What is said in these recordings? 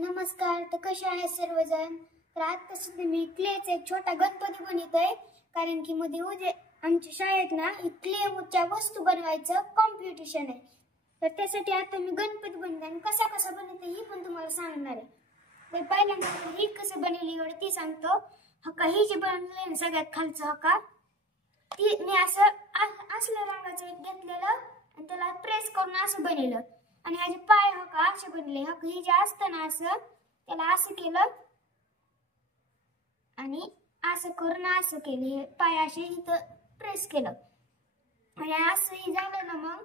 नमस्कार. तर कसे आहेत सर्वजण? तर आता सध्या मी क्लेचा एक छोटा गणपती बनवत आहे, कारण की मध्ये उद्या आमच्या शाळेत ना क्लेच्या वस्तू बनवायचं कॉम्पिटिशन आहे. तर त्यासाठी आता मी गणपती बनवते आणि कसा बनवते ही पण तुम्हाला सांगणार आहे. तर पहिल्यांदा ही कसं बनवली एवढं ती सांगतो. हका ही जी बनवली सगळ्यात खालचं हका ती मी असल्या रंगाचं घेतलेलं आणि त्याला प्रेस करून असं बनवलं. आणि ह्याचे पाय हका असे बनले. हका हे जे असतं ना असं त्याला असं केलं आणि असं करून असं केलं. हे पाय असे इथं प्रेस केलं आणि असं हे झालं ना मग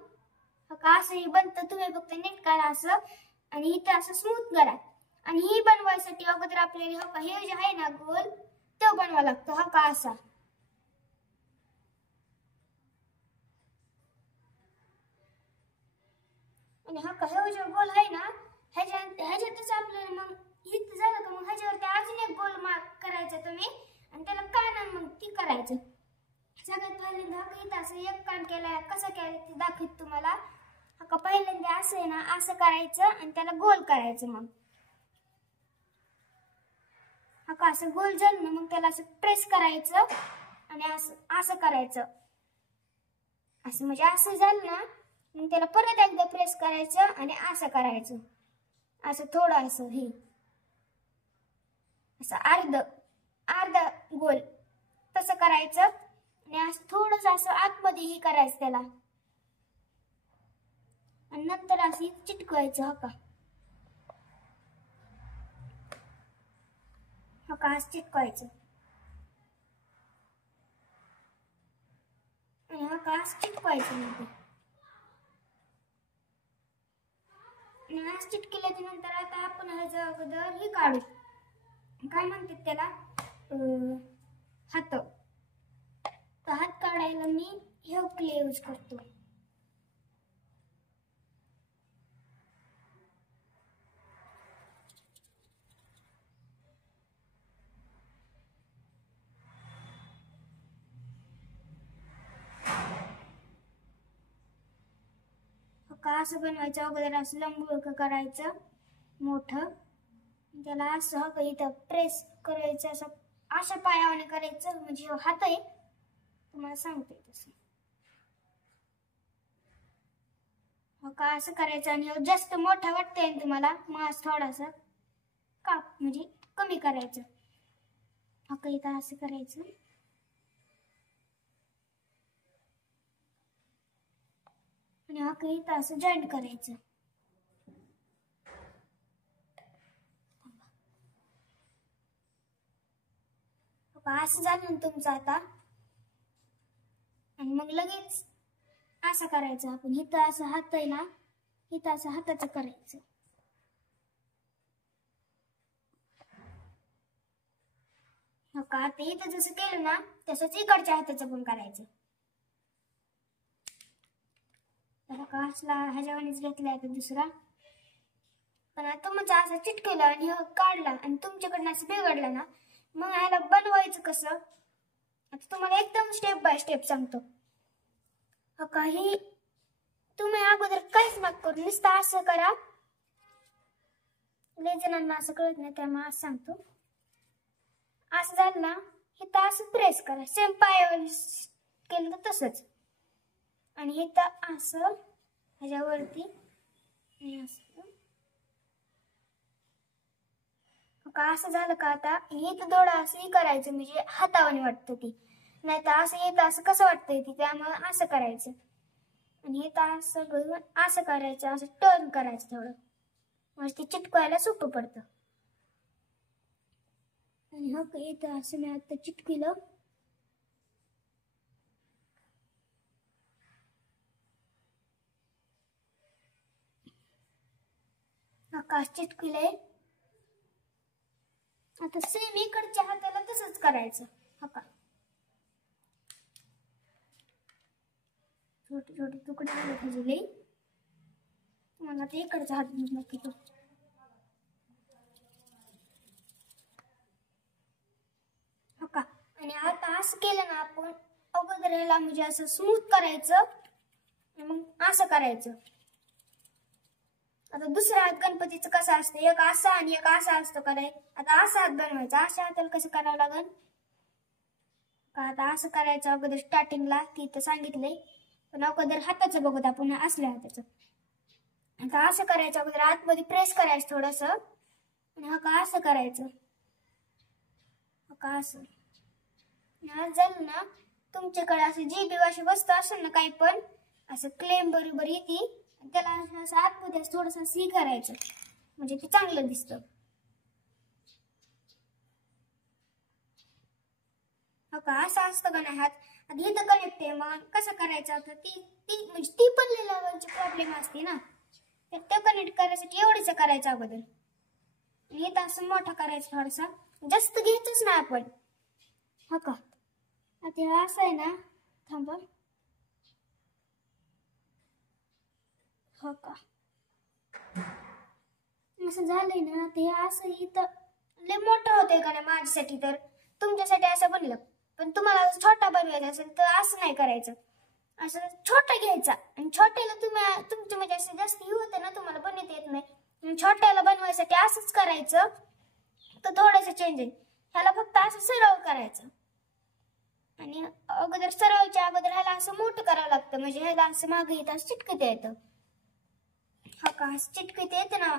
हका असं हे बनतं. तुम्ही फक्त नीट करा असं आणि इथं असं स्मूथ करा. आणि ही बनवायसाठी अगोदर आपल्याला हका हे जे आहे ना गोल तो बनवा लागतो. हका असा आणि हा काही जो गोल आहे ना ह्याच्यातच आपल्याला मग इथं झालं का मग ह्याच्यावरती अजून एक गोल मार्क करायचा तुम्ही आणि त्याला कान मग ती करायचं. सगळ्यात पहिल्यांदा हा इथं असं एक कान केलाय. कसं केलं ते दाखवत तुम्हाला. हा पहिल्यांदा असं आहे ना असं करायचं आणि त्याला गोल करायचं. मग हा असं गोल झालं ना मग त्याला असं प्रेस करायचं आणि असं असं करायचं. असं म्हणजे असं झालं ना मग त्याला परत एकदा प्रेस करायचं आणि असं करायचं. असं थोडं असं हे असं अर्ध गोल तसं करायचं आणि असं थोडंसं असं आतमध्ये हे करायचं त्याला आणि नंतर असं चिटकवायचं. हका असं चिटकवायचं आणि हका असं चिटकवायचं. नंतर चिट केल्याच्या नंतर आता आपण ह्याचं अगोदर हे काढू. काय म्हणतात त्याला हात. तर हात काढायला मी हे क्ले यूज करतो. का असं बनवायचं अगोदर असं लंबू करायचं मोठं. त्याला असं इथं प्रेस करायचं. असं अशा पायाने करायचं म्हणजे हात आहे तुम्हाला सांगते तसं. का असं करायचं आणि जास्त मोठा वाटतंय तुम्हाला मग थोडासा काप म्हणजे कमी करायचं. हका इथं असं करायचं आणि हका इथं असं जॉईंट करायचं. असं झालं ना तुमचं आता आणि मग लगेच असं करायचं. आपण इथं असं हात आहे ना इथं असं हाताचं करायचं. का आता इथं जसं केलं ना तसंच इकडच्या हाताचं पण करायचं. तर का असला ह्याच्यावानीच घेतला आता दुसरा. पण आता तुमचं असं चिटकलं आणि काढला आणि तुमच्याकडनं असं बिघडलं ना मग ह्याला बनवायचं कसं आता तुम्हाला एकदम स्टेप बाय स्टेप सांगतो. काही तुम्ही अगोदर काहीच नका करू. नुसतं असं करा. लय जणांना असं कळत नाही त्यामुळे असं सांगतो. असं झालं ना इथं असं प्रेस करा. सेम पायावर केलं तर तसंच आणि इथं असं ह्याच्यावरती असं झालं का आता इथं थोडं असंही करायचं म्हणजे हातावाने वाटतं ती. नाही तर असं येतं असं कसं वाटतंय ती त्यामुळे असं करायचं आणि इथं असं घेऊन असं करायचं. असं टर्न करायचं थोडं म्हणजे ती चिटकवायला सोपं पडतं. आणि इथं असं मी आता चिटकलं. आकाश चिटकलंय. आता सेम इकडच्या हाताला तसंच करायचं. छोटे छोटे तुकडे भाजले मला ते इकडच्या हातात नक्की तो. आणि आता असं केलं ना आपण अगोदर ह्याला म्हणजे असं स्मूथ करायचं मग असं करायचं. आता दुसरा हात गणपतीचं कसं असतं, एक असा आणि एक असा असतो कराय. आता असा हात बनवायचा, अशा हाताला कसं करावं लागेल का? आता असं करायचं अगोदर स्टार्टिंगला ती तर सांगितलंय, पण अगोदर हाताचं बघत आपण असल्या हाताचं. आता असं करायचं अगोदर आतमध्ये प्रेस करायचं थोडस आणि हा का असं करायचं, हा का असं. झालं ना, तुमच्याकडे असं जी बी अशी वस्तू असेल ना काही पण असं क्लेम बरोबर येते, त्याला असं आतमध्ये थोडस सी करायचं म्हणजे ते चांगलं दिसतं. हो का, असं असतं का नाही हात. आता इथं कनेक्ट आहे, मग कसं करायचं होतं ती ती म्हणजे ती पण लेवलची प्रॉब्लेम असते ना, तर ते कनेक्ट करायसाठी एवढंच करायचं अगोदर. इथं असं मोठा करायचं थोडासा, जास्त घ्यायचंच नाही आपण. हो का, आता हे असं आहे ना, थांबा. हो का, असं झालंय ना, ते असं इथं लय मोठं होतंय का नाही माझ्यासाठी, तर तुमच्यासाठी असं बनलं. पण तुम्हाला छोटा बनवायचा असेल तर असं नाही करायचं, असं छोटा घ्यायचा. आणि छोट्याला तुमचं म्हणजे असं जास्त हे होतं ना, तुम्हाला बनवता येत नाही. छोट्याला बनवायसाठी असंच करायचं, तर थोडंसं चेंज आहे. ह्याला फक्त असं सरळ करायचं आणि अगोदर सरळच्या अगोदर ह्याला असं मोठं करावं लागतं, म्हणजे ह्याला असं मागे येतं चिटकत येतं. हा का, चिटकत येतं ना.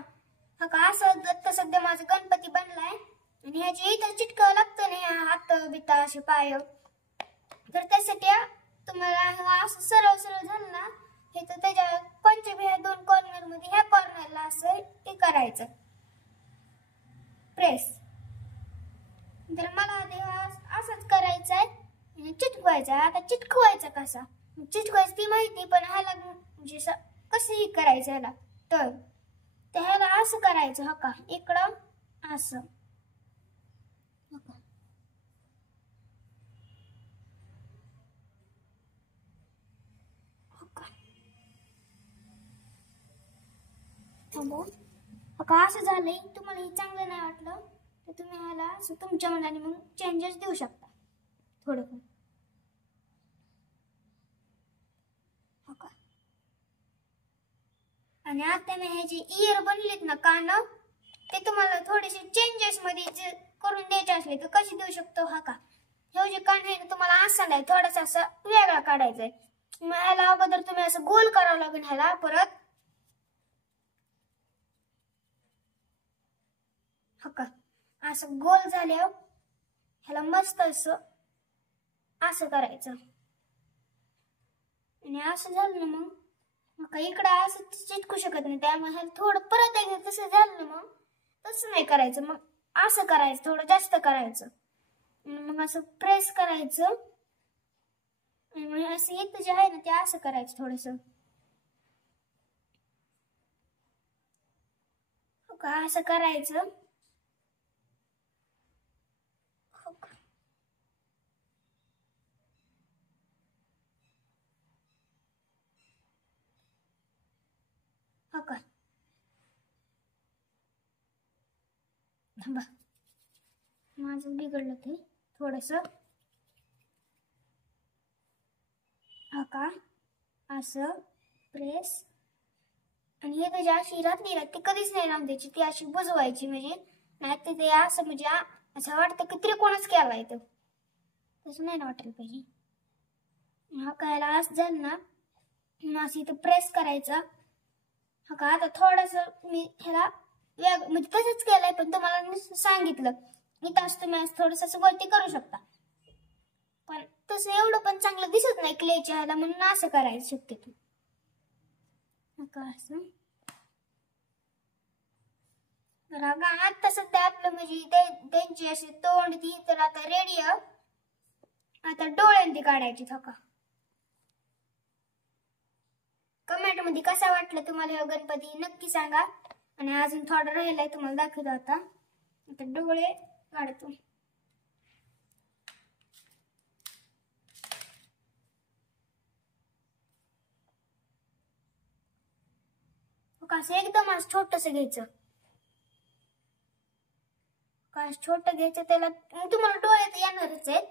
हा का, असं दत्त सध्या माझा गणपती बनलाय आणि ह्याच्या इथं चिटकावं लागतं ना, हात बिता असे पाय. तर त्यासाठी तुम्हाला असं सरळ सरळ झालं ना, हे तर त्याच्या कोणत्या ह्या दोन कॉर्नर मध्ये ह्या कॉर्नरला असं ते करायचं प्रेस. तर मला ते असंच करायचं आहे, चिटकवायचं. आता चिटकवायचं कसा चिटकवायचं ती माहिती, पण ह्याला म्हणजे कसंही करायचं ह्याला. तर ह्याला असं करायचं, हा का, इकडं असं. का असं झालंय, तुम्हाला हे चांगलं नाही वाटलं तर तुम्ही ह्याला असं तुमच्या मनाने मग चेंजेस देऊ शकता थोडं. आणि आता ना ह्याचे इयर बनलेत ना कान, ते तुम्हाला थोडेसे चेंजेस मध्ये करून द्यायचे असले तर कसे देऊ शकतो. हा का, हे जे कान आहे ना तुम्हाला असं नाही, थोडासा असं वेगळा काढायचा. मग ह्याला अगोदर तुम्ही असं गोल करावं लागेल ह्याला. परत हा का, असं गोल झाल्यावर ह्याला मस्त असं असं करायचं आणि असं झालं ना मग इकडं असं चिटकू शकत नाही, त्यामुळे ह्याला थोडं परत एकदा तसं झालं ना मग तसं नाही करायचं, मग असं करायचं, थोडं जास्त करायचं. मग असं प्रेस करायचं आणि मग असं इथं जे आहे ना ते असं करायचं थोडस. असं करायचं. हो का, थांबा माझं बिघडलं ते थोडस. हा का, असं प्रेस आणि हे त्याची अशी राहते ना, ती कधीच नाही राहून द्यायची, ती अशी बुजवायची. म्हणजे नाही तर ते असं म्हणजे असं वाटतं की त्रिकोणच केलाय, तो तसं नाही ना वाटायला पाहिजे. हा कायला असं झालं ना, असं इथं प्रेस करायचं. हा का, आता थोडस मी ह्याला म्हणजे तसंच केलंय, पण तुम्हाला सांगितलं इथं असं तुम्ही थोडस वरती करू शकता, पण तसं एवढं पण चांगलं दिसत नाही क्लेच्या ह्याला, म्हणून असं करायचं शक्यतो. असं आता सध्या आपलं म्हणजे त्यांची अशी तोंड ती तर आता रेडी. आता डोळ्यांती काढायची. थका कमेंट मध्ये कसा वाटलं तुम्हाला हा गणपती नक्की सांगा. आणि अजून थोडं राहिलाय तुम्हाला दाखवतो. आता डोळे काढतो. कसं एकदम असं छोटस घ्यायचं. काय छोटं घ्यायचं, त्याला तुम्हाला डोळ्यात येणारच आहेत,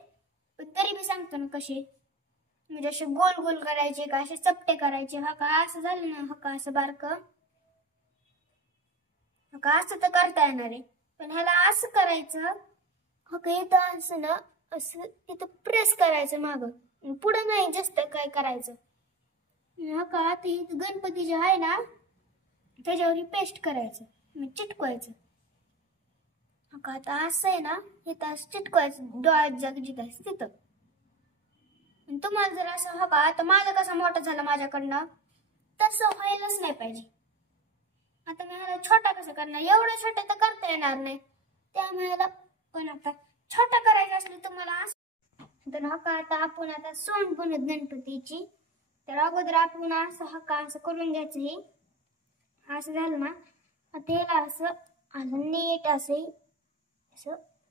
पण तरी मी सांगतो ना कसे. म्हणजे असे गोल गोल करायचे का असे चपटे करायचे. हा का असं झालं ना, हा का असं बारक का असं तर करता येणार आहे, पण ह्याला असं करायचं. हो का, इथं असं ना, असं इथं प्रेस करायचं माग, पुढं नाही जास्त काय करायचं. हा का, आता इथं गणपती जे आहे ना त्याच्यावर पेस्ट करायचं, चिटकवायचं. हो का, आता असं आहे ना, इथं असं चिटकवायचं डोळ्यात जाग जिथं तिथं. तुम्हाला जर असं, हो का, आता माझा कसा मोठा झाला माझ्याकडनं, तसं व्हायलाच नाही पाहिजे. आता मी ह्याला छोटा कसं करणार, एवढं छोटा तर करता येणार नाही, त्यामुळे ह्याला पण आता छोटा करायचा असलं तुम्हाला असं. तर हा का, आता आपण आता सोंड बनवत गणपतीची. तर अगोदर आपण असं हा का असं करून घ्यायचं. हे असं झालं ना, आता ह्याला असं असं नीट असं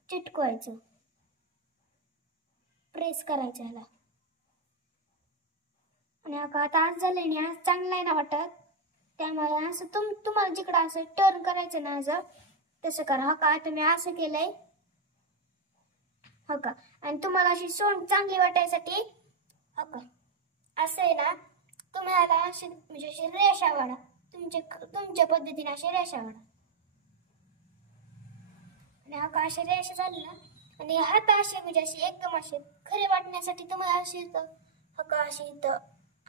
चिटकवायचं, प्रेस करायचं ह्याला. आणि आता आज झालंय ना, आज चांगलं आहे ना वाटत, त्यामुळे असं तुम्हाला जिकडं असं टर्न करायचं ना असं, तसं करा. हो का, आता मी असं केलंय. हो का, आणि तुम्हाला अशी सोंड चांगली वाटायसाठी हो का असं आहे ना, तुम्ही याला अशी म्हणजे अशी रेषा वाढा, तुमच्या पद्धतीने अशी रेषा वाढा. आणि हा का अशी रेषा झाली ना, आणि हात असे म्हणजे अशी एकदम असे खरे वाटण्यासाठी तुम्हाला अशी इथं हो का अशी इथं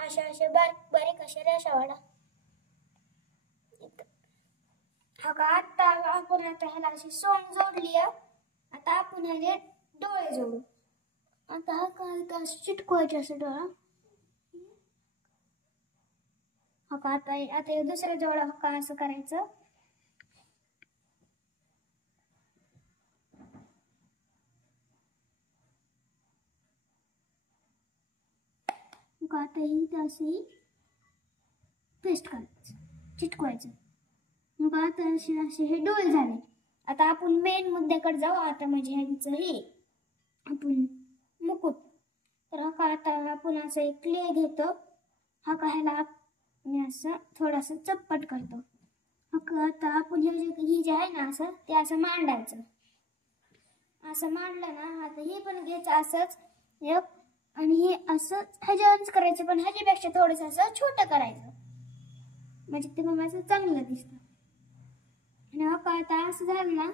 अशा बारीक बारीक अशा रेषा वाढा. हा का, आता आपण आता ह्याला अशी सोंड जोडली. आता आपण ह्याचे डोळे जोडू. आता हा का इथं असं चिटकवायचे असं डोळा. हा का, आता दुसऱ्या डोळा हा का असं करायचं. आता इथं अशी पेस्ट करायचं, चिटकवायचं. मग आता असे हे डोळे झाले. आता आपण मेन मुद्द्याकडे जाऊ. आता म्हणजे ह्यांचं हे आपण मुकुट. तर हा का, आता आपण असं एक क्ले घेतो. हा का, ह्याला मी असं थोडंसं चप्पट करतो. हा का, आता आपण हे जे आहे ना असं ते असं मांडायचं. असं मांडलं ना, आता हे पण घ्यायचं असंच एक, आणि हे असं ह्याच्यावरच करायचं, पण ह्याच्यापेक्षा थोडंसं असं छोटं करायचं, म्हणजे ते मग असं चांगलं दिसतं. आणि हो का, आता असं झालं ना,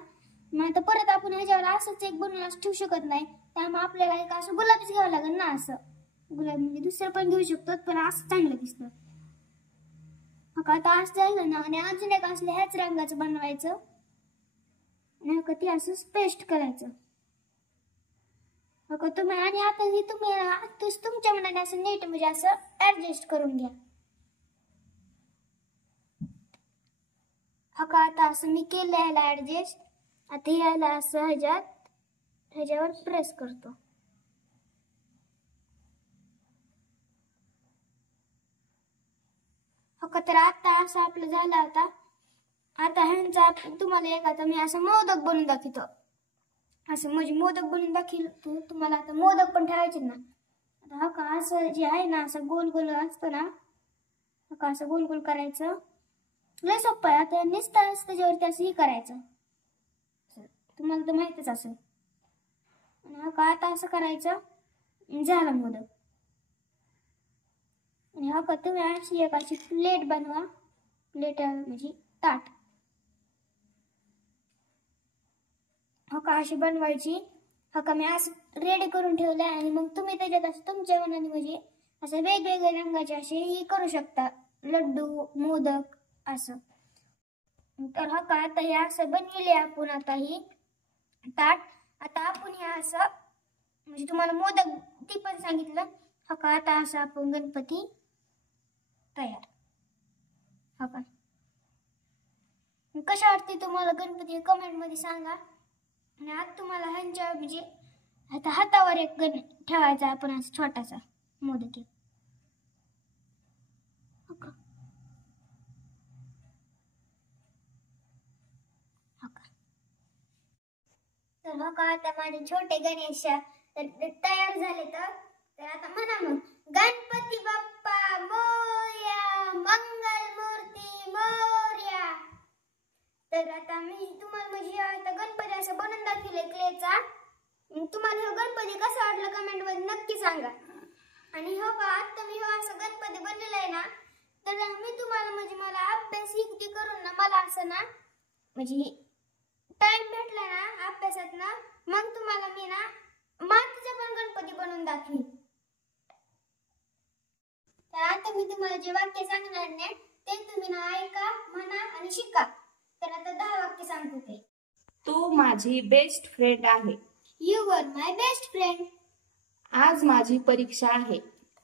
मग आता परत आपण ह्याच्यावर असंच एक बनवून असं ठेवू शकत नाही, त्यामुळे आपल्याला एक असं गुलाबीच घ्यावं लागेल ना. असं गुलाब म्हणजे दुसरं पण घेऊ शकतो, पण असं चांगलं दिसतं. हो का, आता असं झालं ना, आणि अजून एक असलं ह्याच रंगाचं बनवायचं, आणि हो का ते असं पेस्ट करायचं. हो का, तुम्ही आणि आता हे तुम्ही तुमच्या मनाने असं नीट म्हणजे असं ऍडजस्ट करून घ्या. हो का, आता असं मी केलं ह्याला ऍडजस्ट. आता ह्याला असं ह्याच्यावर प्रेस करतो. हो का, तर आता असं आपलं झालं. आता ह्यांचा तुम्हाला एक आता मी असं मोदक बनवून दाखवतो. असं म्हणजे मोदक बनवून दाखवतो तुम्हाला. आता मोदक पण ठेवायचे ना. आता हो का, असं जे आहे ना असं गोल गोल असतं ना, हो का असं गोल गोल करायचं. लय सोपं आहे. आता नुसतं त्याच्यावरती असं हे करायचं, तुम्हाला तर माहितच असेल. आणि हो का, आता असं करायचं, झालं मोदक. आणि हो का, तुम्ही अशी प्लेट बनवा. प्लेट म्हणजे ताट. हो का, अशी बनवायची. हो का, मी असं रेडी करून ठेवलंय. आणि मग तुम्ही त्याच्यात असं तुमच्या मनाने म्हणजे असं वेगवेगळ्या रंगाचे असे हे करू शकता, लड्डू मोदक असं. तर हो का, आता हे असं बनविले आपण. आता ही ताट. आता आपण हे असं म्हणजे तुम्हाला मोदक ती पण सांगितलं. हो का, आता असं आपण गणपती तयार. हो का, कशा वाटते तुम्हाला गणपती कमेंट मध्ये सांगा. आणि आता तुम्हाला ह्यांच्या म्हणजे आता हातावर एक ठेवायचा आपण असं छोटासा मोदक. हो का, हो का. तर हो का, आता माझे छोटे गणेश तयार झाले. तर आता म्हणा मग गणपती बाप्पा मोरया, मंगल मूर्ती मोरया. तर आता मी तुम्हाला म्हणजे आता गणपती असं बनवून दाखवले क्लेचा. तुम्हाला हा गणपती कसा वाटला कमेंट मध्ये नक्की सांगा. आणि हो का, आता मी असं गणपती बनलेला आहे ना, तर मी तुम्हाला म्हणजे मला अभ्यास युक्ती करून ना मला असं ना म्हणजे टाइम भेटला ना अभ्यासात ना, मग तुम्हाला मी ना मातीचा पण गणपती बनवून दाखवीन. तर आता मी तुम्हाला जे वाक्य सांगणार नाही ते तुम्ही ना ऐका, म्हणा आणि शिका. तर आता 10 वाक्य सांगते ते. तू माझी बेस्ट फ्रेंड आहे. You were my best friend. आज माझी परीक्षा आहे.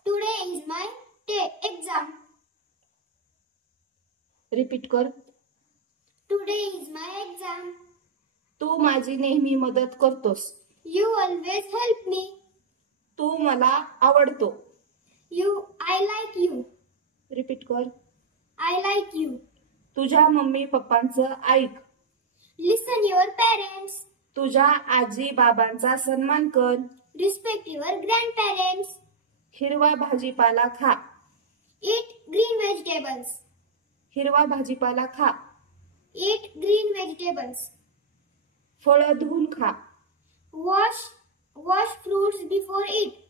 Today is my exam. Repeat कर. Today is my exam. तू माझी नेहमी मदत करतोस. You always help me. तू मला आवडतो. I like you. रिपीट कर. I like you. तुझ्या मम्मी पप्पांचं ऐक. Listen your parents. तुझ्या आजी बाबांचा सन्मान कर. Respect your grandparents. हिरवा भाजीपाला खा. Eat green vegetables. हिरवा भाजीपाला खा. Eat green vegetables. फळं धुवून खा. Wash fruits before eat.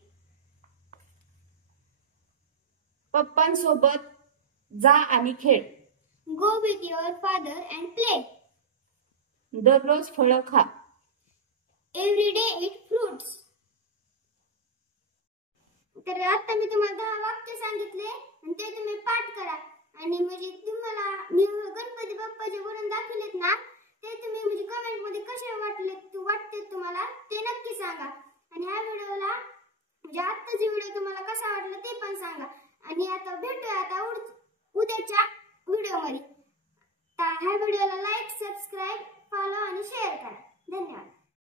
पप्पांसोबत जा आणि खेळ. Go with your father and play. दररोज फळं खा. एव्हरी डे ईट फ्रुट्स. तर आता मी तुम्हाला 10 वाक्य सांगितले आणि ते तुम्ही पाठ करा. आणि म्हणजे तुम्हाला मी गणपती बाप्पाचे बनवून दाखवलेत ना, ते तुम्ही म्हणजे कमेंट मध्ये कसे वाटते तुम्हाला ते नक्की सांगा. आणि ह्या व्हिडिओला म्हणजे आत्ताचा व्हिडिओ तुम्हाला कसा वाटला ते पण सांगा. आणि आता भेटूया आता उद्याच्या व्हिडिओमध्ये. ह्या व्हिडिओला लाईक, सबस्क्राईब, फॉलो आणि शेअर करा. धन्यवाद.